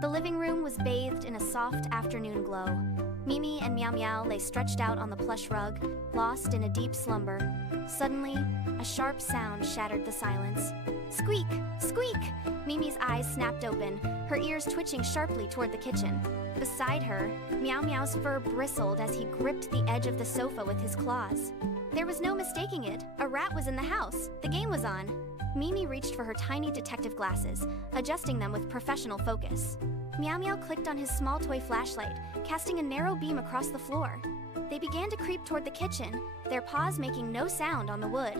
The living room was bathed in a soft afternoon glow. Mimi and MiaoMiao lay stretched out on the plush rug, lost in a deep slumber. Suddenly, a sharp sound shattered the silence. Squeak! Squeak! Mimi's eyes snapped open, her ears twitching sharply toward the kitchen. Beside her, MiaoMiao's fur bristled as he gripped the edge of the sofa with his claws. There was no mistaking it. A rat was in the house. The game was on. Mimi reached for her tiny detective glasses, adjusting them with professional focus. MiaoMiao clicked on his small toy flashlight, casting a narrow beam across the floor. They began to creep toward the kitchen, their paws making no sound on the wood.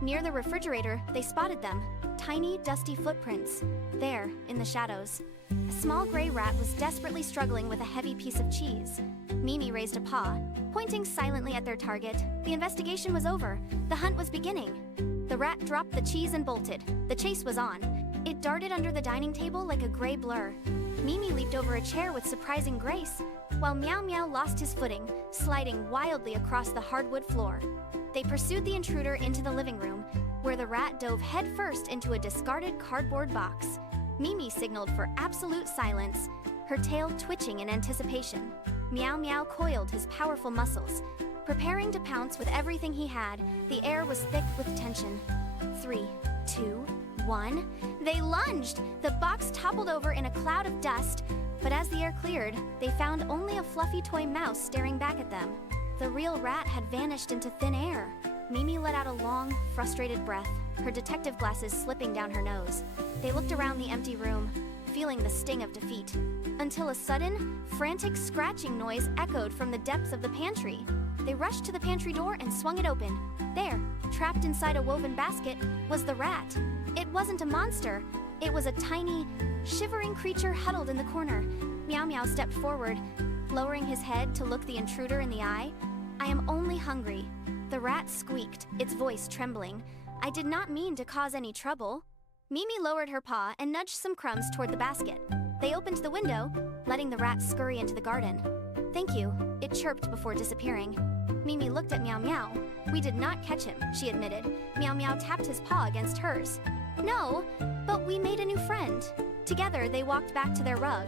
Near the refrigerator, they spotted them, tiny, dusty footprints. There, in the shadows, a small gray rat was desperately struggling with a heavy piece of cheese. Mimi raised a paw, pointing silently at their target. The investigation was over. The hunt was beginning. The rat dropped the cheese and bolted. The chase was on. It darted under the dining table like a gray blur. Mimi leaped over a chair with surprising grace, while MiaoMiao lost his footing, sliding wildly across the hardwood floor. They pursued the intruder into the living room, where the rat dove headfirst into a discarded cardboard box. Mimi signaled for absolute silence, her tail twitching in anticipation. MiaoMiao coiled his powerful muscles, preparing to pounce with everything he had. The air was thick with tension. 3, 2, 1. They lunged! The box toppled over in a cloud of dust, but as the air cleared, they found only a fluffy toy mouse staring back at them. The real rat had vanished into thin air. Mimi let out a long, frustrated breath, her detective glasses slipping down her nose. They looked around the empty room, feeling the sting of defeat, until a sudden, frantic scratching noise echoed from the depths of the pantry. They rushed to the pantry door and swung it open. There, trapped inside a woven basket, was the rat. It wasn't a monster. It was a tiny, shivering creature huddled in the corner. MiaoMiao stepped forward, lowering his head to look the intruder in the eye. "I am only hungry." The rat squeaked, its voice trembling. "I did not mean to cause any trouble." Mimi lowered her paw and nudged some crumbs toward the basket. They opened the window, letting the rat scurry into the garden. "Thank you," it chirped before disappearing. Mimi looked at MiaoMiao. "We did not catch him," she admitted. MiaoMiao tapped his paw against hers. "No, but we made a new friend." Together, they walked back to their rug.